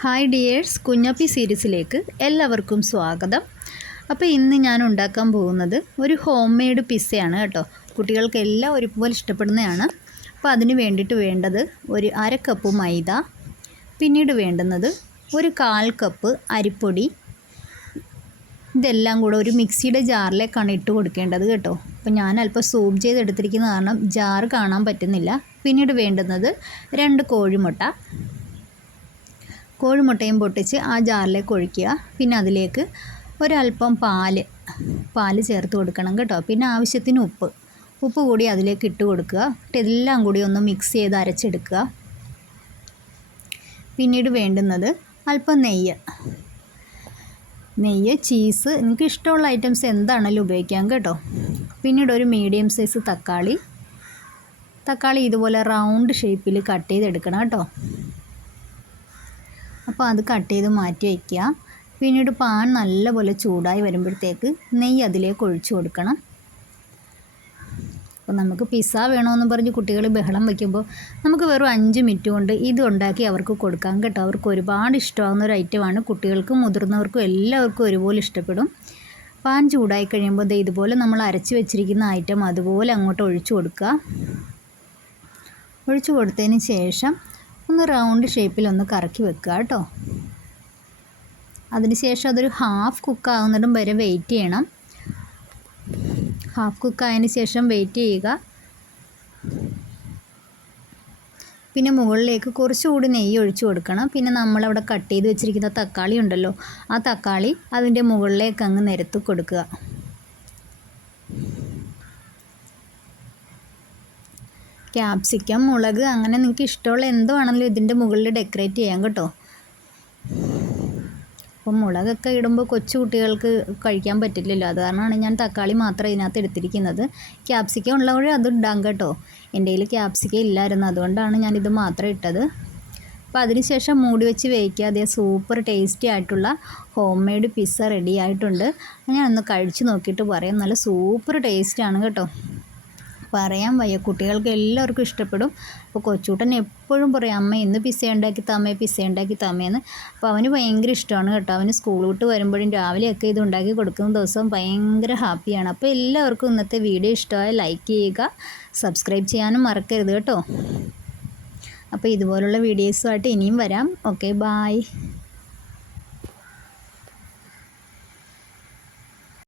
Hi dears, Kunjappi സീരീസിലേക്ക് എല്ലാവർക്കും സ്വാഗതം. അപ്പോൾ ഇന്ന് ഞാൻ ഉണ്ടാക്കാൻ പോകുന്നത് ഒരു ഹോം മെയ്ഡ് പിസ്സയാണ് കേട്ടോ. കുട്ടികൾക്ക് എല്ലാം ഒരുപോലെ ഇഷ്ടപ്പെടുന്നതാണ്. അപ്പോൾ അതിന് വേണ്ടിയിട്ട് വേണ്ടത് ഒരു 1/2 കപ്പ് മൈദ, പിന്നീട് വേണ്ടുന്നത് ഒരു 1/4 കപ്പ് അരിപ്പൊടി. ഇതെല്ലാം കൂടെ ഒരു മിക്സിയുടെ ജാറിലേക്കാണ് ഇട്ട് കൊടുക്കേണ്ടത് കേട്ടോ. അപ്പോൾ ഞാൻ അല്പം സൂം ചെയ്തെടുത്തിരിക്കുന്ന കാരണം ജാറ് കാണാൻ പറ്റുന്നില്ല. പിന്നീട് വേണ്ടുന്നത് 2 കോഴിമുട്ടയും പൊട്ടിച്ച് ആ ജാറിലേക്ക് ഒഴിക്കുക. പിന്നെ അതിലേക്ക് ഒരല്പം പാല് ചേർത്ത് കൊടുക്കണം കേട്ടോ. പിന്നെ ആവശ്യത്തിന് ഉപ്പ് കൂടി അതിലേക്ക് ഇട്ട് കൊടുക്കുക. ഇതെല്ലാം കൂടി ഒന്ന് മിക്സ് ചെയ്ത് അരച്ചെടുക്കുക. പിന്നീട് വേണ്ടുന്നത് അല്പം നെയ്യ്, ചീസ്, നിങ്ങൾക്ക് ഇഷ്ടമുള്ള ഐറ്റംസ് എന്താണെങ്കിലും ഉപയോഗിക്കാം കേട്ടോ. പിന്നീട് ഒരു മീഡിയം സൈസ് തക്കാളി ഇതുപോലെ റൗണ്ട് ഷേപ്പിൽ കട്ട് ചെയ്തെടുക്കണം കേട്ടോ. അപ്പോൾ അത് കട്ട് ചെയ്ത് മാറ്റി വയ്ക്കുക. പിന്നീട് പാൻ നല്ലപോലെ ചൂടായി വരുമ്പോഴത്തേക്ക് നെയ്യ് അതിലേക്ക് ഒഴിച്ചു കൊടുക്കണം. അപ്പോൾ നമുക്ക് പിസ്സ വേണമെന്ന് പറഞ്ഞ് കുട്ടികൾ ബഹളം വയ്ക്കുമ്പോൾ നമുക്ക് വെറും 5 മിനിറ്റ് കൊണ്ട് ഇത് ഉണ്ടാക്കി അവർക്ക് കൊടുക്കാം കേട്ടോ. അവർക്ക് ഒരുപാട് ഇഷ്ടമാകുന്ന ഒരു ഐറ്റമാണ്. കുട്ടികൾക്കും മുതിർന്നവർക്കും എല്ലാവർക്കും ഒരുപോലെ ഇഷ്ടപ്പെടും. പാൻ ചൂടായി കഴിയുമ്പോൾ ഇതുപോലെ നമ്മൾ അരച്ച് വെച്ചിരിക്കുന്ന ഐറ്റം അതുപോലെ അങ്ങോട്ട് ഒഴിച്ചു കൊടുക്കുക. ഒഴിച്ചു കൊടുത്തതിന് ശേഷം ഒന്ന് റൗണ്ട് ഷേപ്പിലൊന്ന് കറക്കി വെക്കുക കേട്ടോ. അതിനുശേഷം അതൊരു ഹാഫ് കുക്കാവുന്നിടം വരെ വെയിറ്റ് ചെയ്യണം. ഹാഫ് കുക്കായതിന് ശേഷം വെയിറ്റ് ചെയ്യുക. പിന്നെ മുകളിലേക്ക് കുറച്ചുകൂടി നെയ്യ് ഒഴിച്ചു കൊടുക്കണം. പിന്നെ നമ്മളവിടെ കട്ട് ചെയ്ത് വെച്ചിരിക്കുന്ന തക്കാളി ഉണ്ടല്ലോ, ആ തക്കാളി അതിൻ്റെ മുകളിലേക്ക് അങ്ങ് നിരത്തി കൊടുക്കുക. ക്യാപ്സിക്കം, മുളക്, അങ്ങനെ നിങ്ങൾക്ക് ഇഷ്ടമുള്ള എന്തോ ആണെങ്കിലും ഇതിൻ്റെ മുകളിൽ ഡെക്കറേറ്റ് ചെയ്യാം കേട്ടോ. അപ്പം മുളകൊക്കെ ഇടുമ്പോൾ കൊച്ചു കുട്ടികൾക്ക് കഴിക്കാൻ പറ്റില്ലല്ലോ, അത് കാരണമാണ് ഞാൻ തക്കാളി മാത്രം ഇതിനകത്ത് എടുത്തിരിക്കുന്നത്. ക്യാപ്സിക്കം ഉള്ളവരെ അത് ഇടാം കേട്ടോ. എൻ്റെ കയ്യിൽ ക്യാപ്സിക്കം ഇല്ലായിരുന്നു, അതുകൊണ്ടാണ് ഞാനിത് മാത്രം ഇട്ടത്. അപ്പോൾ അതിനുശേഷം മൂടി വെച്ച് വേവിക്കുക. അതേ സൂപ്പർ ടേസ്റ്റി ആയിട്ടുള്ള ഹോം മെയ്ഡ് പിസ്സ റെഡി ആയിട്ടുണ്ട്. ഞാൻ ഒന്ന് കഴിച്ച് നോക്കിയിട്ട് പറയാം. നല്ല സൂപ്പർ ടേസ്റ്റാണ് കേട്ടോ. പറയാൻ വയ്യ, കുട്ടികൾക്ക് എല്ലാവർക്കും ഇഷ്ടപ്പെടും. അപ്പോൾ കൊച്ചൂട്ടൻ എപ്പോഴും പറയും, അമ്മ ഇന്ന് പിസ്സ ഉണ്ടാക്കി താമേന്ന്. അപ്പോൾ അവന് ഭയങ്കര ഇഷ്ടമാണ് കേട്ടോ. അവന് സ്കൂൾ വിട്ട് വരുമ്പോഴും രാവിലെയൊക്കെ ഇത് ഉണ്ടാക്കി കൊടുക്കുന്ന ദിവസം ഭയങ്കര ഹാപ്പിയാണ്. അപ്പോൾ എല്ലാവർക്കും ഇന്നത്തെ വീഡിയോ ഇഷ്ടമായ ലൈക്ക് ചെയ്യുക, സബ്സ്ക്രൈബ് ചെയ്യാനും മറക്കരുത് കേട്ടോ. അപ്പോൾ ഇതുപോലുള്ള വീഡിയോസുമായിട്ട് ഇനിയും വരാം. Okay, bye.